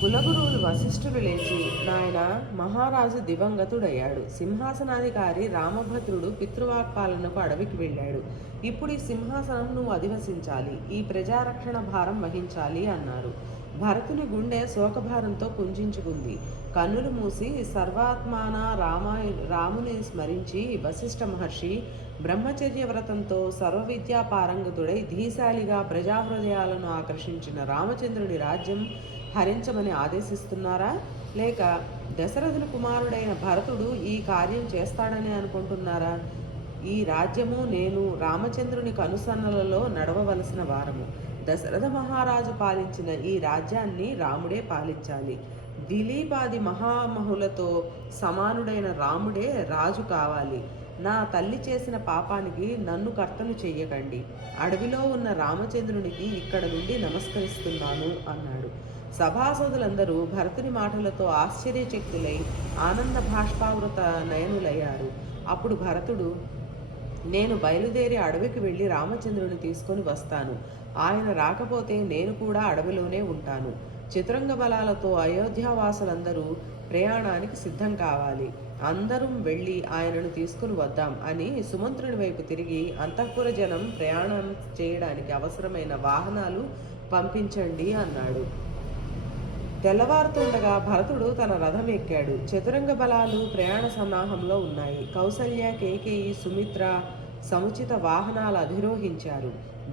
కులగురువులు వశిష్ఠుడు లేచి, నాయన, మహారాజు దివంగతుడయ్యాడు. సింహాసనాధికారి రామభద్రుడు పితృవాక్పాలనకు అడవికి వెళ్ళాడు. ఇప్పుడు ఈ సింహాసనం నువ్వు అధివసించాలి, ఈ ప్రజారక్షణ భారం వహించాలి అన్నారు. భరతుని గుండె శోకభారంతో కుంజించుకుంది. కన్నులు మూసి సర్వాత్మాన రాముని స్మరించి వశిష్ఠ మహర్షి బ్రహ్మచర్య వ్రతంతో సర్వవిద్యా పారంగతుడై ధీశాలిగా ప్రజాహృదయాలను ఆకర్షించిన రామచంద్రుని రాజ్యం హరించమని ఆదేశిస్తున్నారా, లేక దశరథుని కుమారుడైన భరతుడు ఈ కార్యం చేస్తాడని అనుకుంటున్నారా? ఈ రాజ్యము నేను రామచంద్రుని కనుసన్నలలో నడవవలసిన వారము. దశరథ మహారాజు పాలించిన ఈ రాజ్యాన్ని రాముడే పాలించాలి. దిలీపాది మహామహులతో సమానుడైన రాముడే రాజు కావాలి. నా తల్లి చేసిన పాపానికి నన్ను కర్తను చెయ్యకండి. అడవిలో ఉన్న రామచంద్రునికి ఇక్కడ నుండి నమస్కరిస్తున్నాను అన్నాడు. సభాసదులందరూ భరతుని మాటలతో ఆశ్చర్యచకితులై ఆనంద భాష్పావృత నయనులయ్యారు. అప్పుడు భరతుడు, నేను బయలుదేరి అడవికి వెళ్ళి రామచంద్రుని తీసుకొని వస్తాను. ఆయన రాకపోతే నేను కూడా అడవిలోనే ఉంటాను. చతురంగ బలాలతో అయోధ్యావాసులందరూ ప్రయాణానికి సిద్ధం కావాలి. అందరం వెళ్ళి ఆయనను తీసుకుని వద్దాం అని సుమంత్రుని వైపు తిరిగి, అంతఃపుర జనం ప్రయాణం చేయడానికి అవసరమైన వాహనాలు పంపించండి అన్నాడు. తెల్లవారుతుండగా భరతుడు తన రథం ఎక్కాడు. చతురంగ బలాలు ప్రయాణ సన్నాహంలో ఉన్నాయి. కౌసల్య, కేకేయి, సుమిత్ర సముచిత వాహనాలు అధిరోహించారు.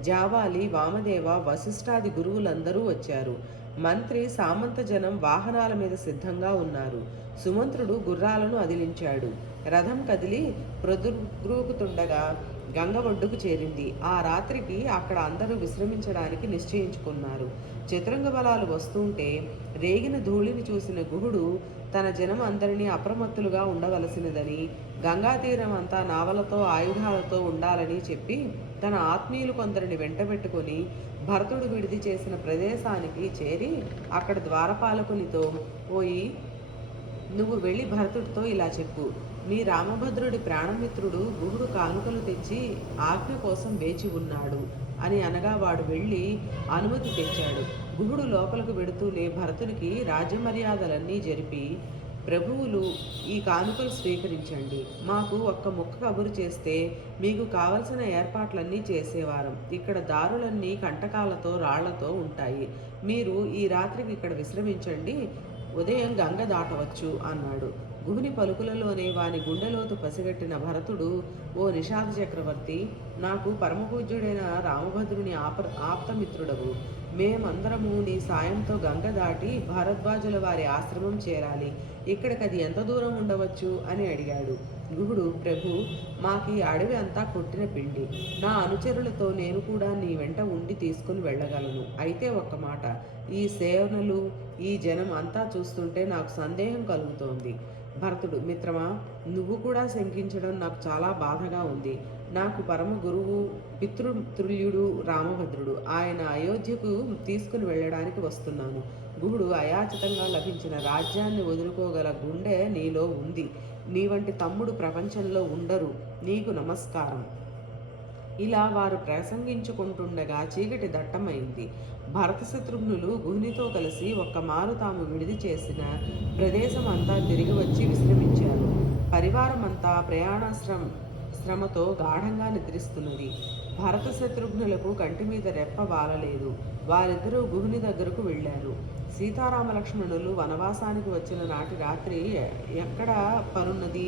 జావాలి, వామదేవ, వశిష్ఠాది గురువులందరూ వచ్చారు. మంత్రి, సామంత జనం వాహనాల మీద సిద్ధంగా ఉన్నారు. సుమంత్రుడు గుర్రాలను అదిలించాడు. రథం కదిలి ప్రొద్దుగ్రూకుతుండగా గంగ ఒడ్డుకు చేరింది. ఆ రాత్రికి అక్కడ అందరూ విశ్రమించడానికి నిశ్చయించుకున్నారు. చతురంగ బలాలు వస్తుంటే రేగిన ధూళిని చూసిన గుహుడు తన జనం అందరినీ అప్రమత్తులుగా ఉండవలసినదని, గంగా తీరం అంతా నావలతో ఆయుధాలతో ఉండాలని చెప్పి తన ఆత్మీయులు కొందరిని వెంటబెట్టుకొని భరతుడు విడిది చేసిన ప్రదేశానికి చేరి అక్కడ ద్వారపాలకునితో, పోయి నువ్వు వెళ్ళి భరతుడితో ఇలా చెప్పు, మీ రామభద్రుడి ప్రాణమిత్రుడు గుహుడు కానుకలు తెచ్చి ఆజ్ఞ కోసం వేచి ఉన్నాడు అని అనగా వాడు వెళ్ళి అనుమతి తెచ్చాడు. గుహుడు లోపలకు వెడుతూనే భరతునికి రాజ్యమర్యాదలన్నీ జరిపి, ప్రభువులు, ఈ కానుకలు స్వీకరించండి. మాకు ఒక్క ముక్క కబురు చేస్తే మీకు కావలసిన ఏర్పాట్లన్నీ చేసేవారం. ఇక్కడ దారులన్నీ కంటకాలతో రాళ్లతో ఉంటాయి. మీరు ఈ రాత్రికి ఇక్కడ విశ్రమించండి, ఉదయం గంగ దాటవచ్చు అన్నాడు. గుహుని పలుకులలోనే వాని గుండెలోతు పసిగట్టిన భరతుడు, ఓ నిషాద చక్రవర్తి, నాకు పరమపూజ్యుడైన రామభద్రుని ఆప్తమిత్రుడవు. మేమందరము నీ సాయంతో గంగ దాటి భారద్వాజుల వారి ఆశ్రమం చేరాలి. ఇక్కడికి అది ఎంత దూరం ఉండవచ్చు అని అడిగాడు. గుహుడు, ప్రభు, మాకి అడవి అంతా కొట్టిన పిండి. నా అనుచరులతో నేను కూడా నీ వెంట ఉండి తీసుకుని వెళ్ళగలను. అయితే ఒక్క మాట, ఈ సేవనలు, ఈ జనం అంతా చూస్తుంటే నాకు సందేహం కలుగుతోంది. భరతుడు, మిత్రమా, నువ్వు కూడా శంకించడం నాకు చాలా బాధగా ఉంది. నాకు పరమ గురువు పితృతుల్యుడు రామభద్రుడు. ఆయన అయోధ్యకు తీసుకుని వెళ్ళడానికి వస్తున్నాను. గుహుడు, అయాచితంగా లభించిన రాజ్యాన్ని వదులుకోగల గుండె నీలో ఉంది. నీ వంటి తమ్ముడు ప్రపంచంలో ఉండరు. నీకు నమస్కారం. ఇలా వారు ప్రసంగించుకుంటుండగా చీకటి దట్టమైంది. భరత శత్రుఘ్నులు గుహునితో కలిసి ఒక్కమారు తాము విడిది చేసిన ప్రదేశం అంతా తిరిగి వచ్చి విశ్రమించారు. పరివారమంతా శ్రమతో గాఢంగా నిద్రిస్తున్నది. భరత శత్రుఘ్నులకు కంటి మీద రెప్ప వాలలేదు. వారిద్దరూ గుహుని దగ్గరకు వెళ్ళారు. సీతారామ లక్ష్మణులు వనవాసానికి వచ్చిన నాటి రాత్రి ఎక్కడ పరున్నది,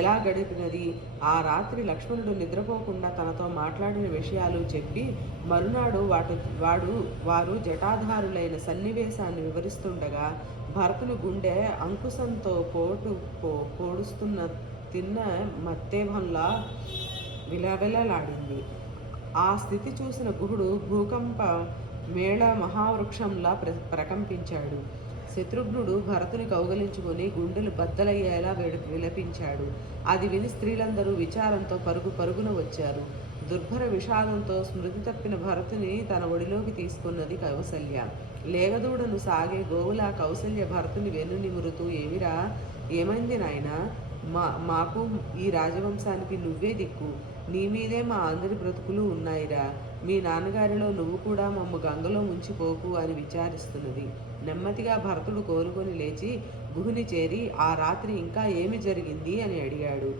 ఎలా గడిపినది, ఆ రాత్రి లక్ష్మణుడు నిద్రపోకుండా తనతో మాట్లాడిన విషయాలు చెప్పి మరునాడు వారు జటాధారులైన సన్నివేశాన్ని వివరిస్తుండగా భరతుని గుండె అంకుశంతో పోడుస్తున్న తిన్న మత్తేభంలా విలవిలలాడింది. ఆ స్థితి చూసిన గుహుడు భూకంప మేళ మహావృక్షంలా ప్రకంపించాడు. శత్రుఘ్నుడు భరతుని కౌగలించుకొని గుండెలు బద్దలయ్యేలా విలపించాడు. అది విని స్త్రీలందరూ విచారంతో పరుగున వచ్చారు. దుర్భర విషాదంతో స్మృతి తప్పిన భరతుని తన ఒడిలోకి తీసుకున్నది కౌసల్య. లేగదూడను సాగే గోవులా కౌసల్య భరతుని వెన్ను నిమురుతూ, ఏమిరా, ఏమైంది నాయనా, మాకు ఈ రాజవంశానికి నువ్వే దిక్కు. నీ మీదే మా అందరి బ్రతుకులు ఉన్నాయిరా. మీ నాన్నగారిలో నువ్వు కూడా మమ్ము గంగలో ముంచిపోకు అని విచారిస్తున్నది. నెమ్మదిగా భరతుడు కోలుకొని లేచి గుహుని చేరి ఆ రాత్రి ఇంకా ఏమి జరిగింది అని అడిగాడు.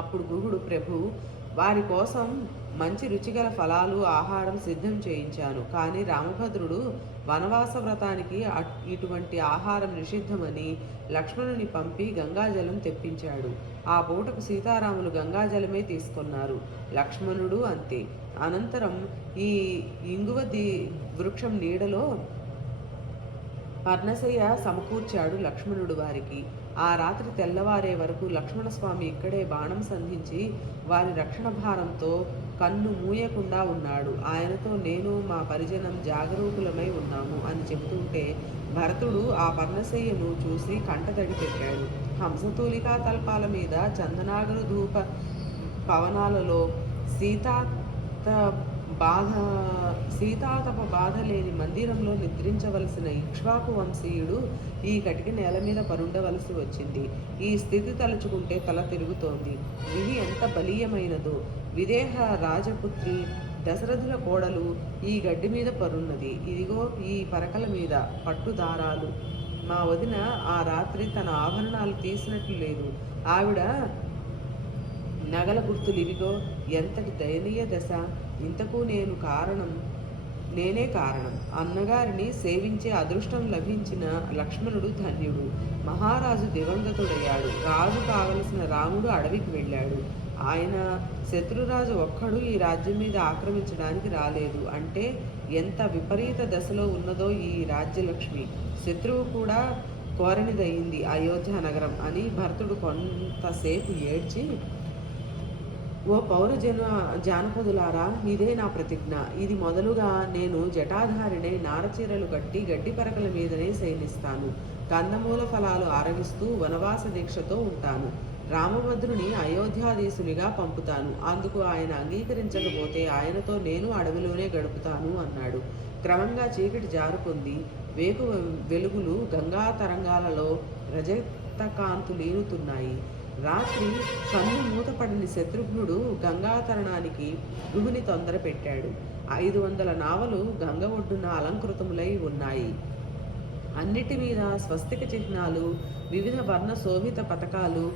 అప్పుడు గుహుడు, ప్రభు, వారి కోసం మంచి రుచిగల ఫలాలు ఆహారం సిద్ధం చేయించాను. కానీ రామభద్రుడు వనవాస వ్రతానికి ఇటువంటి ఆహారం నిషిద్ధమని లక్ష్మణుని పంపి గంగాజలం తెప్పించాడు. ఆ పూటకు సీతారాములు గంగాజలమే తీసుకున్నారు. లక్ష్మణుడు అంతే. అనంతరం ఈ ఇంగువ వృక్షం నీడలో పర్ణశయ్య సమకూర్చాడు లక్ష్మణుడు వారికి. ఆ రాత్రి తెల్లవారే వరకు లక్ష్మణస్వామి ఇక్కడే బాణం సంధించి వారి రక్షణ భారంతో కన్ను మూయకుండా ఉన్నాడు. ఆయనతో నేను మా పరిజనం జాగరూకులమై ఉన్నాము అని చెబుతుంటే భరతుడు ఆ పర్ణశయ్యను చూసి కంటతడి పెట్టాడు. హంసతూలికా తల్పాల మీద చందనాగరు ధూప పవనాలలో బాధ సీతాతప బాధ లేని మందిరంలో నిద్రించవలసిన ఇక్ష్వాకు వంశీయుడు ఈ కటికి నేల మీద పరుండవలసి వచ్చింది. ఈ స్థితి తలుచుకుంటే తల తిరుగుతోంది. విధి ఎంత బలీయమైనదో. విదేహ రాజపుత్రి దశరథుల కోడలు ఈ గడ్డి మీద పరున్నది. ఇదిగో ఈ పరకల మీద పట్టుదారాలు. మా వదిన ఆ రాత్రి తన ఆభరణాలు తీసినట్లు లేదు. ఆవిడ నగల గుర్తులు ఇవిగో. ఎంతటి దయనీయ దశ! ఇంతకు నేనే కారణం. అన్నగారిని సేవించే అదృష్టం లభించిన లక్ష్మణుడు ధన్యుడు. మహారాజు దివంగతుడయ్యాడు. రాజు కావలసిన రాముడు అడవికి వెళ్ళాడు. ఆయన శత్రురాజు ఒక్కడు ఈ రాజ్యం మీద ఆక్రమించడానికి రాలేదు. అంటే ఎంత విపరీత దశలో ఉన్నదో ఈ రాజ్యలక్ష్మి. శత్రువు కూడా కోరనిదయింది అయోధ్య నగరం అని భరతుడు కొంతసేపు ఏడ్చి, ఓ జానపదులారా, ఇదే నా ప్రతిజ్ఞ. ఇది మొదలుగా నేను జటాధారినై నారచీరలు కట్టి గడ్డి పరకల మీదనే శయనిస్తాను. కందమూల ఫలాలు ఆరగిస్తూ వనవాస దీక్షతో ఉంటాను. రామభద్రుని అయోధ్యాధీశునిగా పంపుతాను. అందుకు ఆయన అంగీకరించకపోతే ఆయనతో నేను అడవిలోనే గడుపుతాను అన్నాడు. క్రమంగా చీకటి జారుకుంది. వేకు వెలుగులు గంగా తరంగాలలో రజతకాంతులీనుతున్నాయి. రాత్రి కన్ను మూతపడిన శత్రుఘ్నుడు గంగాతరణానికి గుహుని తొందర పెట్టాడు. 500 నావలు గంగ ఒడ్డున అలంకృతములై ఉన్నాయి. అన్నిటి మీద స్వస్తిక చిహ్నాలు, వివిధ వర్ణ శోభిత పథకాలు,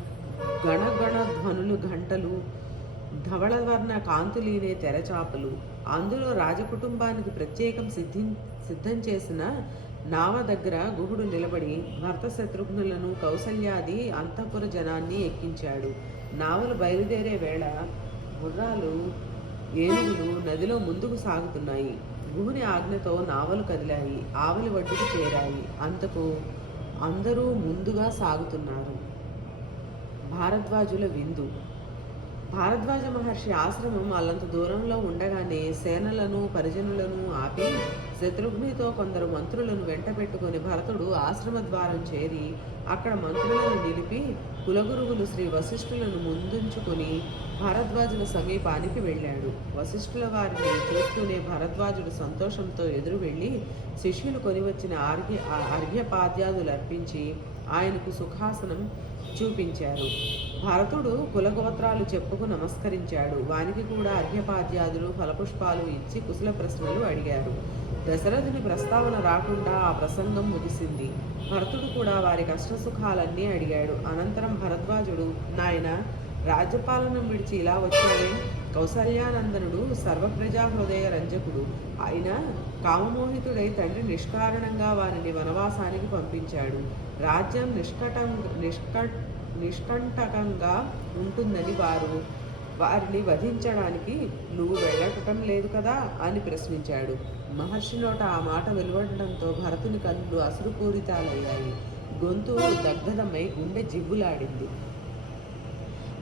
గణగణ ధ్వనులు, ఘంటలు, ధవళవర్ణ కాంతులీనే తెరచాపలు. అందులో రాజకుటుంబానికి ప్రత్యేకం సిద్ధం చేసిన నావ దగ్గర గుహుడు నిలబడి భర్త శత్రుఘ్నులను, కౌసల్యాది అంతఃపుర జనాన్ని ఎక్కించాడు. నావలు బయలుదేరే వేళ గుర్రాలు, ఏనుగులు నదిలో ముందుకు సాగుతున్నాయి. గుహుని ఆజ్ఞతో నావలు కదిలాయి. ఆవలి ఒడ్డుకు చేరాయి. అంతకు అందరూ ముందుగా సాగుతున్నారు. భారద్వాజుల విందు. భారద్వాజ మహర్షి ఆశ్రమం అల్లంత దూరంలో ఉండగానే సేనలను పరిజనులను ఆపి శత్రుఘ్నితో కొందరు మంత్రులను వెంట పెట్టుకుని భరతుడు ఆశ్రమ ద్వారం చేరి అక్కడ మంత్రులను నిలిపి కులగురువులు శ్రీ వశిష్ఠులను ముందుంచుకుని భరద్వాజుల సమీపానికి వెళ్ళాడు. వశిష్ఠుల వారిని చూస్తూనే భరద్వాజుడు సంతోషంతో ఎదురు వెళ్ళి శిష్యులు కొనివచ్చిన అర్ఘ్యపాద్యాదులు అర్పించి ఆయనకు సుఖాసనం చూపించారు. భరతుడు కులగోత్రాలు చెప్పుకు నమస్కరించాడు. వానికి కూడా అర్ఘ్యపాద్యాదులు ఫలపుష్పాలు ఇచ్చి కుశల ప్రశ్నలు అడిగారు. దశరథుని ప్రస్తావన రాకుండా ఆ ప్రసంగం ముగిసింది. భరతుడు కూడా వారి కష్టసుఖాలన్నీ అడిగాడు. అనంతరం భరద్వాజుడు, నాయన, రాజ్యపాలనం విడిచి ఇలా వచ్చాడే? కౌసల్యానందనుడు సర్వప్రజా హృదయ రంజకుడు. ఆయన కామమోహితుడై తండ్రి నిష్కారణంగా వారిని వనవాసానికి పంపించాడు. రాజ్యం నిష్కంటకంగా ఉంటుందని వారిని వధించడానికి నువ్వు వెళ్ళటం లేదు కదా అని ప్రశ్నించాడు. మహర్షి నోట ఆ మాట వెలువడటంతో భరతుని కన్నులు అసురుపూరితాలయ్యాయి. గొంతు దగ్ధమై గుండె జివ్వులాడింది.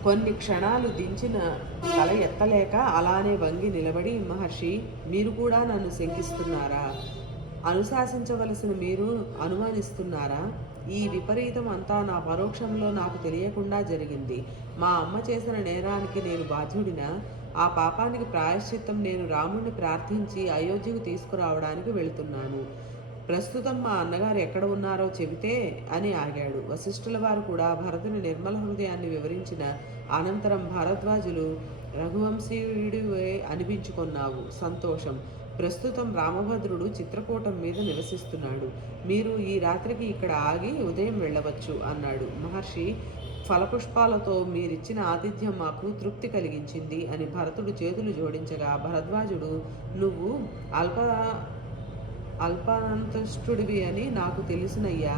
కొన్ని క్షణాలు దించిన తల ఎత్తలేక అలానే వంగి నిలబడి, మహర్షి, మీరు కూడా నన్ను శంకిస్తున్నారా? అనుశాసించవలసిన మీరు అనుమానిస్తున్నారా? ఈ విపరీతం అంతా నా పరోక్షంలో నాకు తెలియకుండా జరిగింది. మా అమ్మ చేసిన నేరానికి నేను బాధ్యుడినా? ఆ పాపానికి ప్రాయశ్చిత్తం నేను రాముణ్ణి ప్రార్థించి అయోధ్యకు తీసుకురావడానికి వెళుతున్నాను. ప్రస్తుతం మా అన్నగారు ఎక్కడ ఉన్నారో చెబితే అని ఆగాడు. వశిష్ఠుల వారు కూడా భరతుని నిర్మల హృదయాన్ని వివరించిన అనంతరం భారద్వాజులు రఘువంశీయుడివే అనిపించుకొన్నావు. సంతోషం. ప్రస్తుతం రామభద్రుడు చిత్రకూటం మీద నివసిస్తున్నాడు. మీరు ఈ రాత్రికి ఇక్కడ ఆగి ఉదయం వెళ్ళవచ్చు అన్నాడు. మహర్షి ఫలపుష్పాలతో మీరిచ్చిన ఆతిథ్యం మాకు తృప్తి కలిగించింది అని భరతుడు చేతులు జోడించగా, భరద్వాజుడు నువ్వు అల్ప అల్పానంతస్తుడివి అని నాకు తెలుసునయ్యా.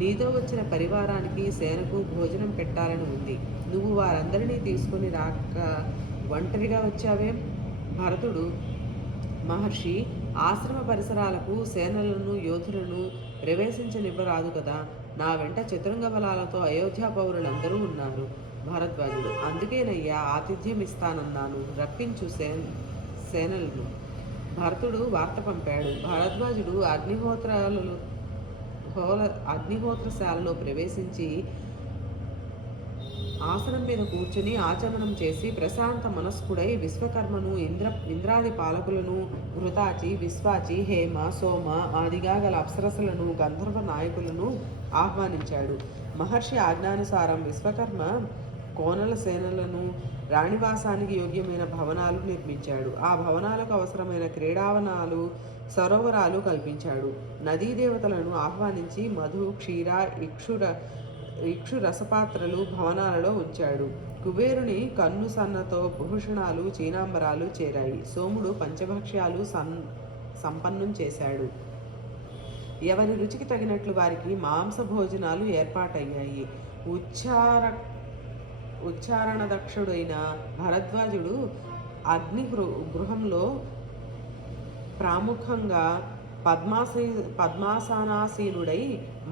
నీతో వచ్చిన పరివారానికి సేనకు భోజనం పెట్టాలని ఉంది. నువ్వు వారందరినీ తీసుకుని రాక ఒంటరిగా వచ్చావేం? భరతుడు మహర్షి ఆశ్రమ పరిసరాలకు సేనలను యోధులను ప్రవేశించనివ్వరాదు కదా. నా వెంట చతురంగ బలాలతో అయోధ్య పౌరులందరూ ఉన్నారు. భరద్వాజుడు అందుకేనయ్యా ఆతిథ్యం ఇస్తానన్నాను. రప్పించు సేనలను. భరతుడు వార్త పంపాడు. భరద్వాజుడు అగ్నిహోత్రశాలలో ప్రవేశించి ఆసనం మీద కూర్చుని ఆచమనం చేసి ప్రశాంత మనస్కుడై విశ్వకర్మను ఇంద్రాది పాలకులను ఘృతాచి విశ్వాచి హేమ సోమ ఆదిగా గల అప్సరసలను గంధర్వ నాయకులను ఆహ్వానించాడు. మహర్షి ఆజ్ఞానుసారం విశ్వకర్మ కోనల సేనలను రాణివాసానికి యోగ్యమైన భవనాలు నిర్మించాడు. ఆ భవనాలకు అవసరమైన క్రీడావనాలు సరోవరాలు కల్పించాడు. నదీ దేవతలను ఆహ్వానించి మధు క్షీర ఇక్షు రసపాత్రలు భవనాలలో ఉంచాడు. కుబేరుని కన్ను సన్నతో భూషణాలు చీనాంబరాలు చేరాయి. సోముడు పంచభక్ష్యాలు సంపన్నం చేశాడు. ఎవరి రుచికి తగినట్లు వారికి మాంస భోజనాలు ఏర్పాటయ్యాయి. ఉచ్చారణ దక్షుడైన భరద్వాజుడు గృహంలో ప్రాముఖంగా పద్మాసనాసీనుడై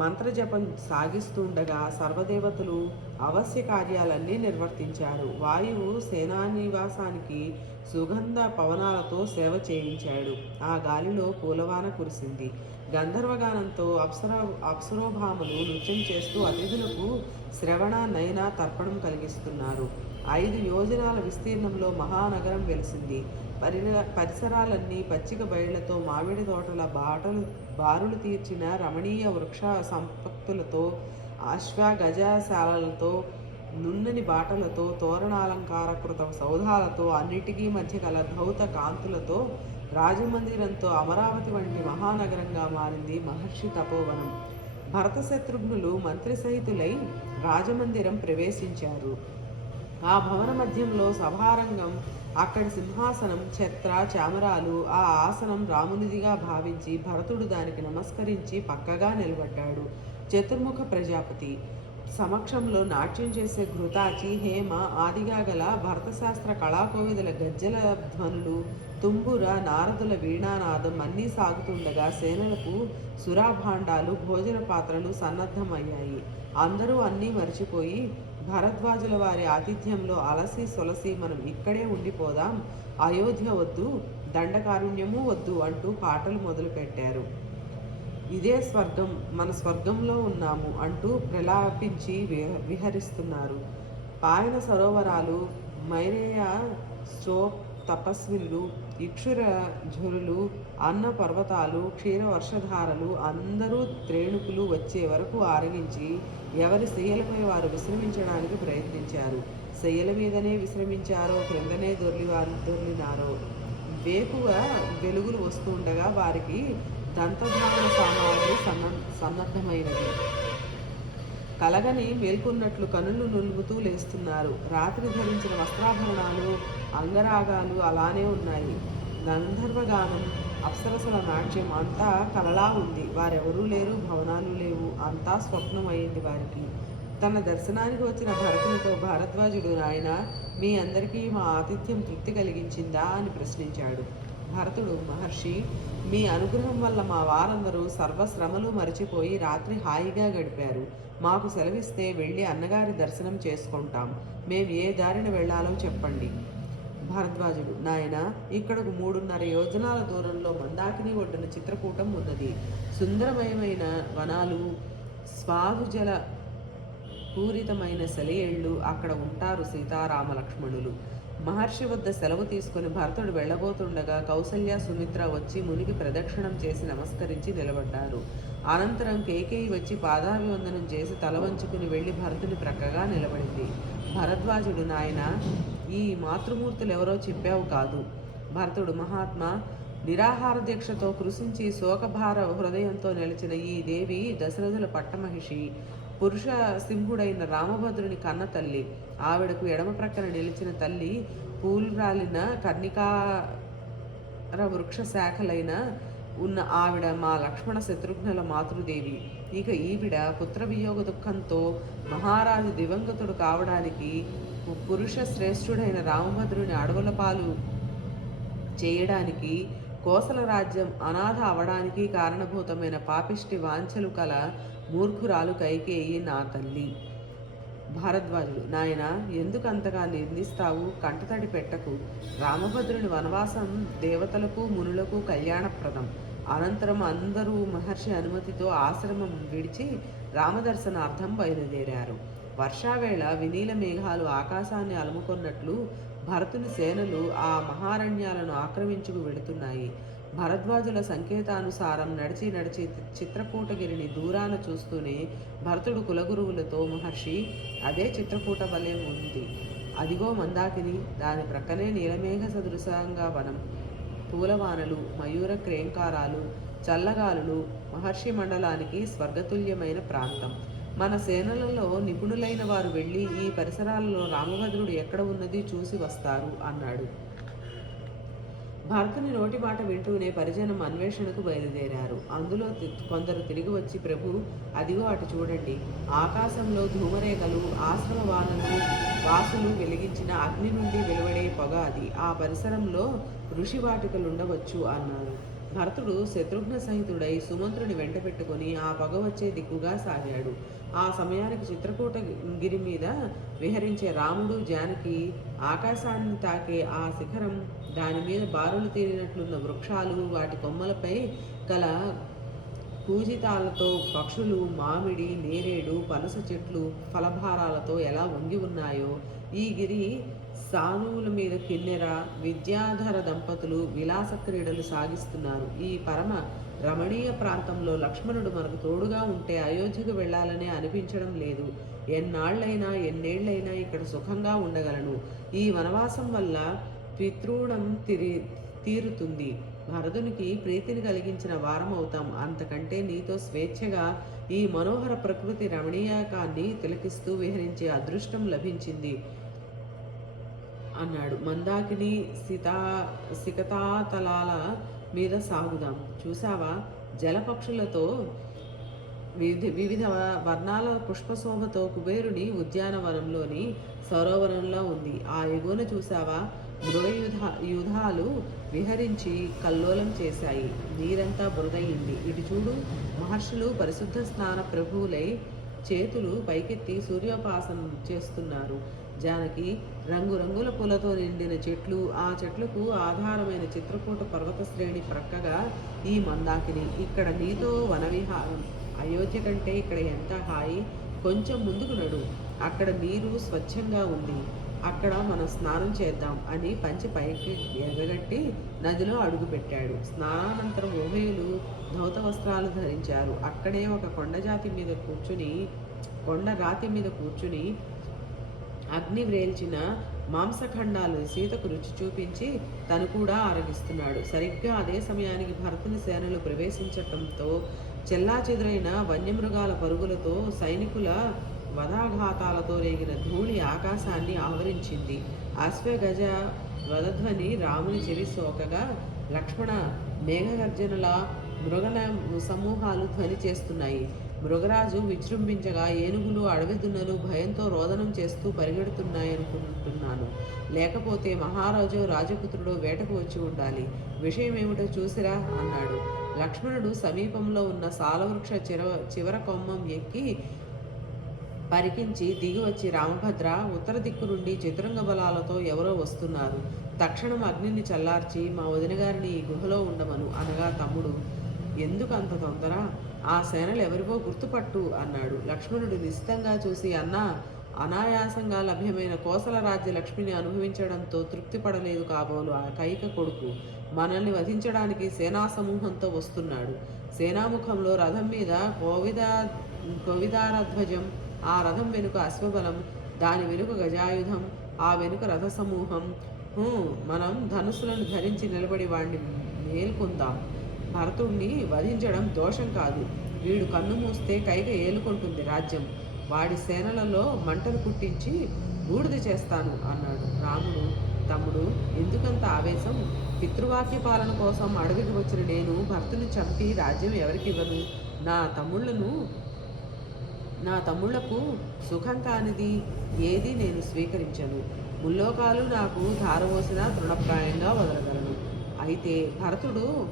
మంత్రజపం సాగిస్తుండగా సర్వదేవతలు అవశ్య కార్యాలన్నీ నిర్వర్తించారు. వాయువు సేనానివాసానికి సుగంధ పవనాలతో సేవ చేయించాడు. ఆ గాలిలో పూలవాన కురిసింది. గంధర్వగానంతో అప్సరోభాములు నృత్యం చేస్తూ అతిథులకు శ్రవణ నయన తర్పణం కలిగిస్తున్నారు. 5 యోజనాల విస్తీర్ణంలో మహానగరం వెలిసింది. పరిసరాలన్నీ పచ్చిక బయళ్లతో, మామిడి తోటల బారులు తీర్చిన రమణీయ వృక్ష సంపత్తులతో, గజశాలలతో, నున్నని బాటలతో, తోరణాలంకారకృత సౌధాలతో, అన్నిటికీ మధ్య గల ధౌత కాంతులతో, రాజమందిరంతో అమరావతి వంటి మహానగరంగా మారింది మహర్షి తపోవనం. భరత శత్రుఘ్నులు మంత్రి సహితులై రాజమందిరం ప్రవేశించారు. ఆ భవన మధ్యంలో సభారంగం, అక్కడి సింహాసనం, ఛత్ర చామరాలు. ఆ ఆసనం రామునిదిగా భావించి భరతుడు దానికి నమస్కరించి పక్కగా నిలబడ్డాడు. చతుర్ముఖ ప్రజాపతి సమక్షంలో నాట్యం చేసే ఘృతాచి హేమ ఆదిగా గల భరతశాస్త్ర కళాకోవిదుల గజ్జల ధ్వనులు, తుంబుర నారదుల వీణానాదం అన్నీ సాగుతుండగా సేనలకు సురాభాండాలు, భోజన పాత్రలు సన్నద్ధమయ్యాయి. అందరూ అన్నీ మరిచిపోయి భరద్వాజుల వారి ఆతిథ్యంలో అలసి సొలసి మనం ఇక్కడే ఉండిపోదాం, అయోధ్య వద్దు, దండకారుణ్యము వద్దు అంటూ పాటలు మొదలుపెట్టారు. ఇదే స్వర్గం, మన స్వర్గంలో ఉన్నాము అంటూ ప్రలాపించి విహరిస్తున్నారు. పాయన సరోవరాలు, మైరేయ తపస్విలు, ఇక్షుర ఝరులు, అన్న పర్వతాలు, క్షీర వర్షధారలు అందరూ త్రేణుకులు వచ్చే వరకు ఆరగించి ఎవరి శయ్యలపై వారు విశ్రమించడానికి ప్రయత్నించారు. శయ్యల మీదనే విశ్రమించారో, క్రిందనే దొర్లినారో. వేకువ వెలుగులు వస్తుండగా వారికి దంతధారణ సామాగ్రి సన్నద్ధమైనది. కలగని మేల్కొన్నట్లు కనులు నులుగుతూ లేస్తున్నారు. రాత్రి ధరించిన వస్త్రాభరణాలు, అంగరాగాలు అలానే ఉన్నాయి. గంధర్వగానం, అప్సరసల నాట్యం అంతా కలలా ఉంది. వారెవరూ లేరు, భవనాలు లేవు. అంతా స్వప్నం అయింది వారికి. తన దర్శనానికి వచ్చిన భరతునితో భరద్వాజుడు, నాయన మీ అందరికీ మా ఆతిథ్యం తృప్తి కలిగించిందా అని ప్రశ్నించాడు. భరతుడు, మహర్షి మీ అనుగ్రహం వల్ల మా వారందరూ సర్వశ్రమలు మరిచిపోయి రాత్రి హాయిగా గడిపారు. మాకు సెలవిస్తే వెళ్ళి అన్నగారి దర్శనం చేసుకుంటాం. మేము ఏ దారిన వెళ్ళాలో చెప్పండి. భరద్వాజుడు, నాయన ఇక్కడకు 3.5 యోజనాల దూరంలో మందాకిని ఒడ్డున చిత్రకూటం ఉన్నది. సుందరమయమైన వనాలు, స్వాదుజల పూరితమైన సెలయేళ్లు. అక్కడ ఉంటారు సీతారామ లక్ష్మణులు. మహర్షి వద్ద సెలవు తీసుకుని భరతుడు వెళ్ళబోతుండగా కౌసల్య సుమిత్ర వచ్చి మునికి ప్రదక్షిణం చేసి నమస్కరించి నిలబడ్డారు. అనంతరం కేకేయి వచ్చి పాదాభివందనం చేసి తల వంచుకుని వెళ్ళి భరతుని ప్రక్కగా నిలబడింది. భరద్వాజుడు, నాయన ఈ మాతృమూర్తులు ఎవరో చెప్పావు కాదు. భరతుడు: మహాత్మా, నిరాహార దీక్షతో కృషించి శోకభార హృదయంతో నిలిచిన ఈ దేవి దశరథుల పట్టమహిషి, పురుష సింహుడైన రామభద్రుని కన్న తల్లి. ఆవిడకు ఎడమ ప్రక్కన నిలిచిన తల్లి పూలు రాలిన కర్ణికార వృక్ష శాఖలైన ఉన్న ఆవిడ మా లక్ష్మణ శత్రుఘ్నుల మాతృదేవి. ఇక ఈవిడ పుత్రవియోగ దుఃఖంతో మహారాజు దివంగతుడు కావడానికి, పురుష శ్రేష్ఠుడైన రామభద్రుని అడవుల పాలు చేయడానికి, కోసల రాజ్యం అనాథ అవడానికి కారణభూతమైన పాపిష్టి వాంఛలు కల మూర్ఖురాలు కైకేయి నా తల్లి. భారద్వాజుడు: నాయన, ఎందుకు అంతగా నిందిస్తావు? కంటతడి పెట్టకు. రామభద్రుని వనవాసం దేవతలకు మునులకు కళ్యాణప్రదం. అనంతరం అందరూ మహర్షి అనుమతితో ఆశ్రమం విడిచి రామదర్శనార్థం బయలుదేరారు. వర్షావేళ వినీల మేఘాలు ఆకాశాన్ని అలుముకొన్నట్లు భరతుని సేనలు ఆ మహారణ్యాలను ఆక్రమించుకు వెళుతున్నాయి. భరద్వాజుల సంకేతానుసారం నడిచి నడిచి చిత్రకూటగిరిని దూరాన చూస్తూనే భరతుడు కులగురువులతో, మహర్షి, అదే చిత్రకూట వలె ఉంది. అదిగో మందాకిని, దాని ప్రక్కనే నీలమేఘ సదృశంగా వనం. పూలవానలు, మయూర క్రేంకారాలు, చల్లగాలులు, మహర్షి మండలానికి స్వర్గతుల్యమైన ప్రాంతం. మన సేనలలో నిపుణులైన వారు వెళ్ళి ఈ పరిసరాలలో రామభద్రుడు ఎక్కడ ఉన్నది చూసి వస్తారు అన్నాడు. భరతుని నోటి మాట వింటూనే పరిజనం అన్వేషణకు బయలుదేరారు. అందులో కొందరు తిరిగి వచ్చి, ప్రభు, అదిగో అటు చూడండి, ఆకాశంలో ధూమరేఖలు, ఆశ్రమ వాసులు వెలిగించిన అగ్ని నుండి వెలువడే పొగ అది. ఆ పరిసరంలో ఋషి వాటికలుండవచ్చు అన్నారు. భరతుడు శత్రుఘ్న సహితుడై సుమంత్రుని వెంట పెట్టుకుని ఆ పొగ వచ్చే దిక్కుగా సాగాడు. ఆ సమయానికి చిత్రకూట గిరి మీద విహరించే రాముడు, జానకి, ఆకాశాన్ని తాకే ఆ శిఖరం, దాని మీద బారులు తీరినట్లున్న వృక్షాలు, వాటి కొమ్మలపై గల పూజితాలతో పక్షులు, మామిడి, నేరేడు, పనస చెట్లు ఫలభారాలతో ఎలా వంగి ఉన్నాయో, ఈ గిరి సానువుల మీద కిన్నెర, విద్యాధర దంపతులు విలాస క్రీడలు సాగిస్తున్నారు. ఈ పరమ రమణీయ ప్రాంతంలో లక్ష్మణుడు మనకు తోడుగా ఉంటే అయోధ్యకు వెళ్ళాలనే అనిపించడం లేదు. ఎన్నేళ్లైనా ఇక్కడ సుఖంగా ఉండగలను. ఈ వనవాసం వల్ల పితృణం తీరుతుంది. భరతునికి ప్రీతిని కలిగించిన వారం అవుతాం. అంతకంటే నీతో స్వేచ్ఛగా ఈ మనోహర ప్రకృతి రమణీయకాన్ని తిలకిస్తూ విహరించే అదృష్టం లభించింది అన్నాడు. మందాకిని సికతాతలాల మీద సాగుదాం. చూసావా, జలపక్షులతో వివిధ వర్ణాల పుష్పశోభతో కుబేరుని ఉద్యానవనంలోని సరోవరంలో ఉంది. ఆ ఎగువన చూసావా, మృగయుధాలు విహరించి కల్లోలం చేశాయి. నీరంతా బురదయింది. ఇటు చూడు, మహర్షులు పరిశుద్ధ స్నాన ప్రభువులై చేతులు పైకెత్తి సూర్యోపాసనం చేస్తున్నారు. జానకి, రంగురంగుల పూలతో నిండిన చెట్లు, ఆ చెట్లకు ఆధారమైన చిత్రకూట పర్వత శ్రేణి ప్రక్కగా ఈ మందాకిని. ఇక్కడ నీతో వనవిహారం. అయోధ్య కంటే ఇక్కడ ఎంత హాయి. కొంచెం ముందుకు నడు, అక్కడ నీరు స్వచ్ఛంగా ఉంది, అక్కడ మనం స్నానం చేద్దాం అని పంచి పైకి ఎగగట్టి నదిలో అడుగుపెట్టాడు. స్నానానంతరం ఉభయులు ధౌత వస్త్రాలు ధరించారు. అక్కడే ఒక కొండ రాతి మీద కూర్చుని అగ్ని వ్రేల్చిన మాంసఖండాలు సీతకు రుచి చూపించి తను కూడా ఆరగిస్తున్నాడు. సరిగ్గా అదే సమయానికి భరతుని సేనలు ప్రవేశించటంతో చెల్లాచెదురైన వన్యమృగాల పరుగులతో, సైనికుల వధాఘాతాలతో రేగిన ధూళి ఆకాశాన్ని ఆవరించింది. అశ్వగజ వదధ్వని రాముని చెవి సోకగా లక్ష్మణ మేఘగర్జనల మృగల సమూహాలు ధ్వని చేస్తున్నాయి. మృగరాజు విజృంభించగా ఏనుగులు, అడవి దున్నలు భయంతో రోదనం చేస్తూ పరిగెడుతున్నాయనుకుంటున్నాను. లేకపోతే మహారాజు రాజపుత్రుడు వేటకు వచ్చి ఉండాలి. విషయం ఏమిటో చూసిరా అన్నాడు. లక్ష్మణుడు సమీపంలో ఉన్న సాలవృక్ష చివర కొమ్మం ఎక్కి పరికించి దిగి వచ్చి, రామభద్ర, ఉత్తర దిక్కు నుండి చతురంగ బలాలతో ఎవరో వస్తున్నారు. తక్షణం అగ్నిని చల్లార్చి మా వదినగారిని ఈ గుహలో ఉండమను అనగా తమ్ముడు, ఎందుకు అంత తొందర? ఆ సేనలు ఎవరివో గుర్తుపట్టు అన్నాడు. లక్ష్మణుడు నిశ్చితంగా చూసి, అన్నా, అనాయాసంగా లభ్యమైన కోసల రాజ్య లక్ష్మిని అనుభవించడంతో తృప్తి పడలేదు కాబోలు ఆ కైక కొడుకు. మనల్ని వధించడానికి సేనా సమూహంతో వస్తున్నాడు. సేనాముఖంలో రథం మీద కోవిదారధ్వజం, ఆ రథం వెనుక అశ్వబలం, దాని వెనుక గజాయుధం, ఆ వెనుక రథసమూహం. మనం ధనుస్సులను ధరించి నిలబడి వాడిని మేల్కొందాం. భరతుణ్ణి వధించడం దోషం కాదు. వీడు కన్ను మూస్తే కైక ఏలుకుంటుంది రాజ్యం. వాడి సేనలలో మంటలు పుట్టించి బూడిద చేస్తాను అన్నాడు. రాముడు, తమ్ముడు, ఎందుకంత ఆవేశం? పితృవాక్య పాలన కోసం అడవికి వచ్చిన నేను భర్తను చంపి రాజ్యం ఎవరికివ్వను? నా తమ్ముళ్లను నా తమ్ముళ్లకు సుఖం కానిది ఏది నేను స్వీకరించను. ముల్లోకాలు నాకు ధారవోసిన తృణప్రాయంగా వదలగలను. అయితే భరతుడు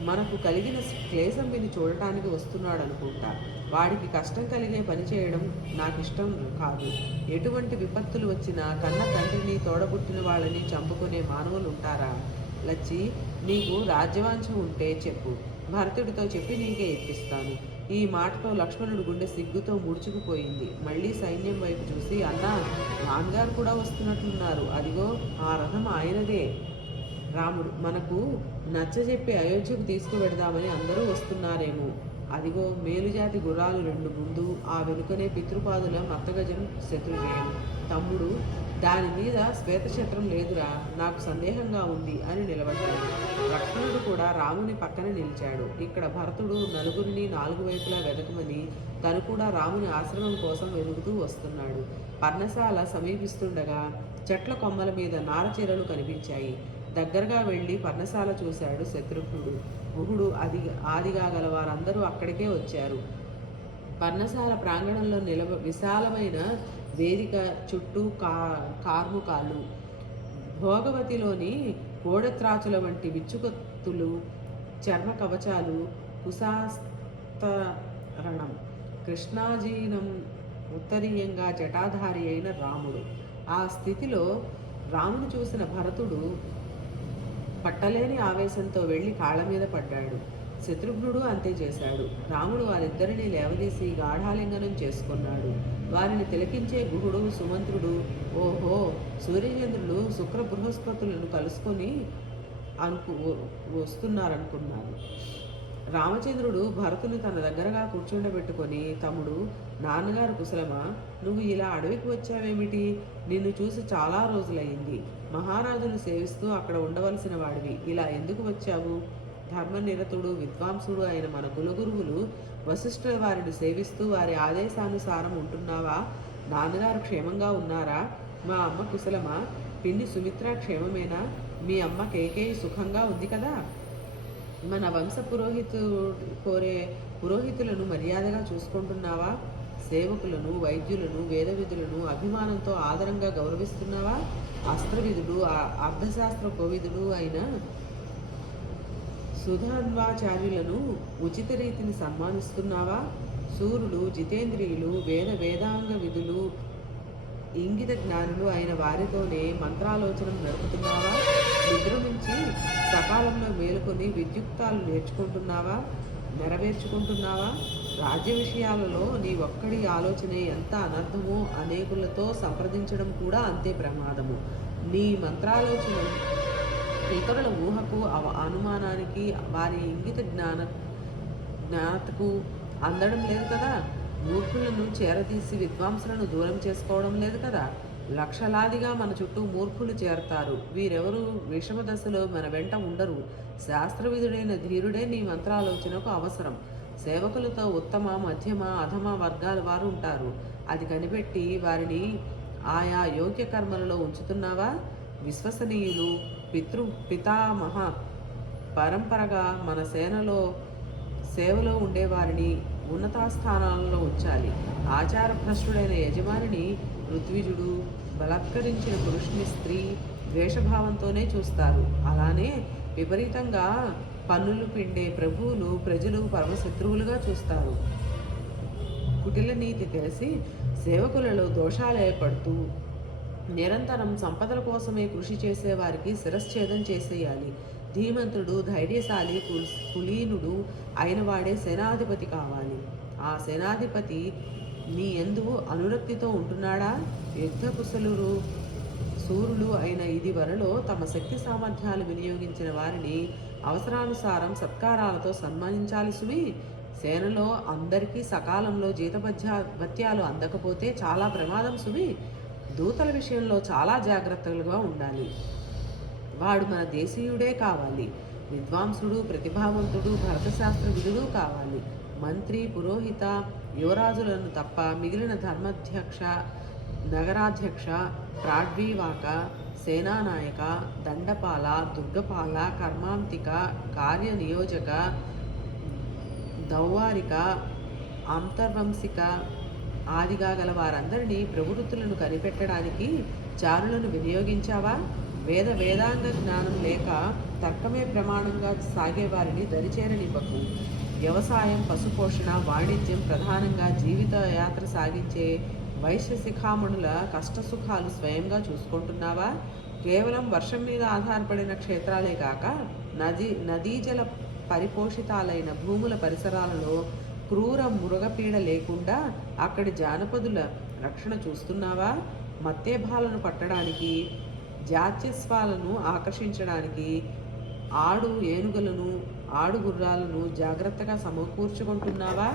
మనకు కలిగిన క్లేశం విని చూడటానికి వస్తున్నాడు అనుకుంటా. వాడికి కష్టం కలిగే పని చేయడం నాకు ఇష్టం కాదు. ఎటువంటి విపత్తులు వచ్చినా కన్న తండ్రిని తోడబుట్టిన వాళ్ళని చంపుకునే మానవులు ఉంటారా? లచ్చి, నీకు రాజ్యవాంఛ ఉంటే చెప్పు. భరతుడితో చెప్పి నీకే ఇప్పిస్తాను. ఈ మాటతో లక్ష్మణుడు గుండె సిగ్గుతో ముడుచుకుపోయింది. మళ్ళీ సైన్యం వైపు చూసి, అన్నా, నాన్నగారు కూడా వస్తున్నట్లున్నారు. అదిగో ఆ రథం ఆయనదే. రాముడు, మనకు నచ్చజెప్పి అయోధ్యకు తీసుకువెడదామని అందరూ వస్తున్నారేమో. అదిగో మేలుజాతి గుర్రాలు రెండు ముందు, ఆ వెనుకనే పితృపాదుల మత్తగజం శత్రుజయం. తమ్ముడు, దాని మీద శ్వేతఛత్రం లేదురా, నాకు సందేహంగా ఉంది అని నిలబడ్డాడు. లక్ష్మణుడు కూడా రాముని పక్కన నిలిచాడు. ఇక్కడ భరతుడు నలుగురిని నాలుగు వైపులా వెతకమని తను కూడా రాముని ఆశ్రమం కోసం వెతుకుతూ వస్తున్నాడు. పర్ణశాల సమీపిస్తుండగా చెట్ల కొమ్మల మీద నారచీరలు కనిపించాయి. దగ్గరగా వెళ్ళి పర్ణశాల చూశాడు శత్రుఘ్నుడు. గుహుడు ఆదిగా గల వారందరూ అక్కడికే వచ్చారు. పర్ణశాల ప్రాంగణంలో విశాలమైన వేదిక చుట్టూ కార్ముకాలు, భోగవతిలోని కోడత్రాచుల వంటి విచ్చుకత్తులు, చర్మ కవచాలు, కుశాస్తరణం, కృష్ణాజీనం ఉత్తరీయంగా జటాధారి అయిన రాముడు. ఆ స్థితిలో రామును చూసిన భరతుడు పట్టలేని ఆవేశంతో వెళ్ళి కాళ్ళ మీద పడ్డాడు. శత్రుఘ్నుడు అంతే చేశాడు. రాముడు వారిద్దరిని లేవదీసి గాఢాలింగనం చేసుకున్నాడు. వారిని తిలకించే గుహుడు, సుమంత్రుడు, ఓహో, సూర్యచంద్రులు శుక్ర బృహస్పతులను కలుసుకొని వస్తున్నారనుకున్నారు. రామచంద్రుడు భరతుని తన దగ్గరగా కూర్చుండబెట్టుకొని, తమ్ముడు, నాన్నగారు కుశలమా? నువ్వు ఇలా అడవికి వచ్చావేమిటి? నిన్ను చూసి చాలా రోజులయ్యింది. మహారాజును సేవిస్తూ అక్కడ ఉండవలసిన వాడివి. ఇలా ఎందుకు వచ్చావు? ధర్మనిరతుడు, విద్వాంసుడు అయిన మన కులగురువులు వశిష్ఠుల వారిని సేవిస్తూ వారి ఆదేశానుసారం ఉంటున్నావా? నాన్నగారు క్షేమంగా ఉన్నారా? మా అమ్మ కుశలమా? పిన్ని సుమిత్ర క్షేమమేనా? మీ అమ్మ కేకేయి సుఖంగా ఉంది కదా? మన వంశ పురోహితులను మర్యాదగా చూసుకుంటున్నావా? సేవకులను, వైద్యులను, వేదవిధులను అభిమానంతో ఆదరంగా గౌరవిస్తున్నావా? అస్త్రవిధుడు, అర్థశాస్త్ర కోవిదుడు అయిన సుధాన్వాచార్యులను ఉచిత రీతిని సన్మానిస్తున్నావా? సూర్యులు, జితేంద్రియులు, వేదాంగ విధులు, ఇంగిత జ్ఞానులు అయిన వారితోనే మంత్రాలోచనం నడుపుతున్నావా? నిద్ర నుంచి సకాలంలో మేలుకొని విద్యుక్తాలు నెరవేర్చుకుంటున్నావా? రాజ్య విషయాలలో నీ ఒక్కడి ఆలోచనే ఎంత అనర్థమో అనేకులతో సంప్రదించడం కూడా అంతే ప్రమాదము. నీ మంత్రాలోచన ఇతరుల ఊహకు, అనుమానానికి, వారి ఇంగిత జ్ఞానతకు అందడం లేదు కదా? మూర్ఖులను చేరదీసి విద్వాంసులను దూరం చేసుకోవడం లేదు కదా? లక్షలాదిగా మన చుట్టూ మూర్ఖులు చేరతారు. వీరెవరు విషమ దశలో మన వెంట ఉండరు. శాస్త్రవిధుడైన ధీరుడే నీ మంత్రాలోచనకు అవసరం. సేవకులతో ఉత్తమ, మధ్యమ, అధమ వర్గాల వారు ఉంటారు. అది కనిపెట్టి వారిని ఆయా యోగ్య కర్మలలో ఉంచుతున్నావా? విశ్వసనీయులు, పితామహ పరంపరగా మన సేవలో ఉండేవారిని ఉన్నతాస్థానాలలో ఉంచాలి. ఆచారభ్రష్టుడైన యజమానిని ఋత్విజుడు, బలత్కరించిన పురుషుని స్త్రీ ద్వేషభావంతోనే చూస్తారు. అలానే విపరీతంగా పన్నులు పిండే ప్రభువులు ప్రజలు పరమశత్రువులుగా చూస్తారు. కుటిల నీతి తెలిసి సేవకులలో దోషాలు ఏర్పడుతూ నిరంతరం సంపదల కోసమే కృషి చేసే వారికి శిరశ్ఛేదం చేసేయాలి. ధీమంతుడు, ధైర్యశాలి, కులీనుడు అయిన వాడే సేనాధిపతి కావాలి. ఆ సేనాధిపతి నీ యందు అనురక్తితో ఉంటున్నాడా? యుద్ధ కుశలురు, సూర్యులు అయిన ఇది వరలో తమ శక్తి సామర్థ్యాలు వినియోగించిన వారిని అవసరానుసారం సత్కారాలతో సన్మానించాలి సుమి. సేనలో అందరికీ సకాలంలో జీతభత్యాలు అందకపోతే చాలా ప్రమాదం సుమి. దూతల విషయంలో చాలా జాగ్రత్తలుగా ఉండాలి. వాడు మన దేశీయుడే కావాలి. విద్వాంసుడు, ప్రతిభావంతుడు, భరతశాస్త్రవిదుడు కావాలి. మంత్రి, పురోహిత, యువరాజులను తప్ప మిగిలిన ధర్మాధ్యక్ష, నగరాధ్యక్ష, ప్రాడ్వీవాక, సేనానాయక, దండపాల, దుర్గపాల, కర్మాంతిక, కార్యనియోజక, దౌవారిక, అంతర్వంశిక ఆదిగా గల వారందరినీ ప్రవృత్తులను కనిపెట్టడానికి చారులను వినియోగించావా? వేదాంగ జ్ఞానం లేక తర్కమే ప్రమాణంగా సాగేవారిని దరిచేరనివ్వకు. వ్యవసాయం, పశుపోషణ, వాణిజ్యం ప్రధానంగా జీవిత యాత్ర సాగించే వైశ్య శిఖామణుల కష్టసుఖాలు స్వయంగా చూసుకుంటున్నావా? కేవలం వర్షం మీద ఆధారపడిన క్షేత్రాలే కాక నదీజల పరిపోషితాలైన భూముల పరిసరాలలో క్రూర మృగపీడ లేకుండా అక్కడి జానపదుల రక్షణ చూస్తున్నావా? మత్తేభాలను పట్టడానికి, జాత్యస్వాలను ఆకర్షించడానికి ఆడు ఏనుగులను, ఆడు గుర్రాలను జాగ్రత్తగా సమకూర్చుకుంటున్నావా?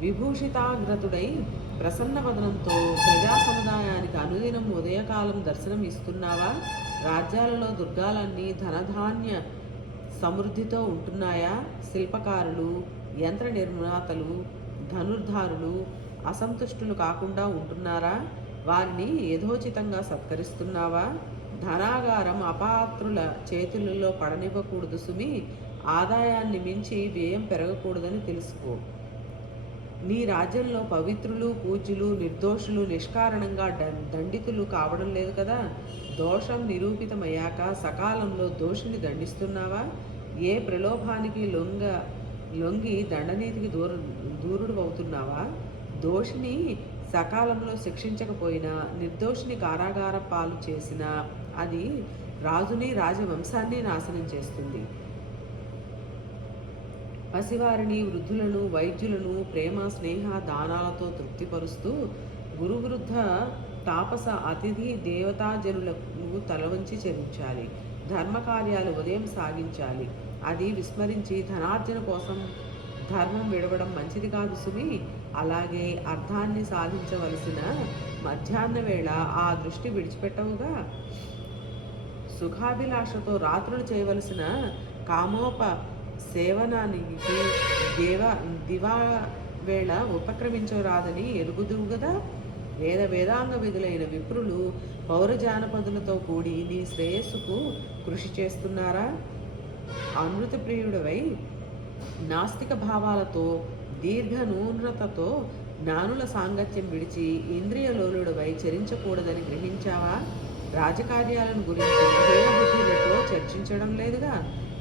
విభూషితాగ్రతుడై ప్రసన్నవదనంతో ప్రజా సముదాయానికి అనుదినం ఉదయకాలం దర్శనం ఇస్తున్నావా? రాజ్యాలలో దుర్గాలన్నీ ధనధాన్య సమృద్ధితో ఉంటున్నాయా? శిల్పకారులు, యంత్ర నిర్మాతలు, ధనుర్ధారులు అసంతుష్టులు కాకుండా ఉంటున్నారా? వారిని యథోచితంగా సత్కరిస్తున్నావా? ధనాగారం అపాత్రుల చేతులలో పడనివ్వకూడదు సుమి. ఆదాయాన్ని మించి వ్యయం పెరగకూడదని తెలుసుకో. నీ రాజ్యంలో పవిత్రులు, పూజ్యులు, నిర్దోషులు నిష్కారణంగా దండితులు కావడం లేదు కదా? దోషం నిరూపితమయ్యాక సకాలంలో దోషిని దండిస్తున్నావా? ఏ ప్రలోభానికి లొంగి దండనీతికి దూరుడు అవుతున్నావా? దోషిని సకాలంలో శిక్షించకపోయినా, నిర్దోషిని కారాగార పాలు చేసినా అది రాజుని, రాజవంశాన్ని నాశనం చేస్తుంది. పసివారిని, వృద్ధులను, వైద్యులను ప్రేమ, స్నేహ, దానాలతో తృప్తిపరుస్తూ గురువృద్ధ, తాపస, అతిథి, దేవతాజనులకు తలవంచి చెల్లించాలి. ధర్మకార్యాలు ఉదయం సాగించాలి. అది విస్మరించి ధనార్జన కోసం ధర్మం విడవడం మంచిది కాదు సుమి. అలాగే అర్థాన్ని సాధించవలసిన మధ్యాహ్న వేళ ఆ దృష్టి విడిచిపెట్టవుగా. సుఖాభిలాషతో రాత్రులు చేయవలసిన కామోప సేవనానికి దివావేళ ఉపక్రమించరాదని ఎరుగుదువు గదా. వేదాంగ విధులైన విప్రులు పౌరజానపదులతో కూడి నీ శ్రేయస్సుకు కృషి చేస్తున్నారా? అమృతప్రియుడవై నాస్తిక భావాలతో, దీర్ఘనూనతతో జ్ఞానుల సాంగత్యం విడిచి ఇంద్రియలోలుడవై చరించకూడదని గ్రహించావా? రాజకార్యాలను గురించి హీనబుద్ధులతో చర్చించడం లేదుగా.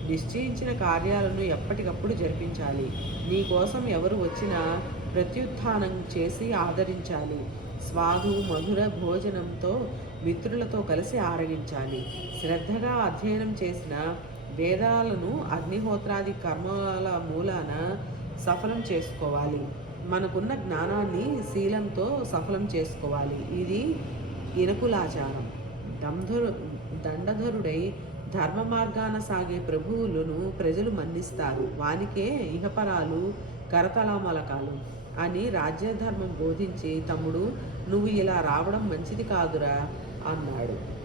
నిశ్చయించిన కార్యాలను ఎప్పటికప్పుడు జరిపించాలి. నీ కోసం ఎవరు వచ్చినా ప్రత్యుత్థానం చేసి ఆదరించాలి. స్వాదు మధుర భోజనంతో మిత్రులతో కలిసి ఆరగించాలి. శ్రద్ధగా అధ్యయనం చేసిన వేదాలను అగ్నిహోత్రాది కర్మల మూలాన సఫలం చేసుకోవాలి. మనకున్న జ్ఞానాన్ని శీలంతో సఫలం చేసుకోవాలి. ఇది ఇనకులాచారం. దండధరుడై ధర్మ మార్గాన సాగే ప్రభువులను ప్రజలు మన్నిస్తారు. వానికే ఇహపరాలు కరతలామలకాలు అని రాజ్యధర్మం బోధించి, తమ్ముడు నువ్వు ఇలా రావడం మంచిది కాదురా అన్నాడు.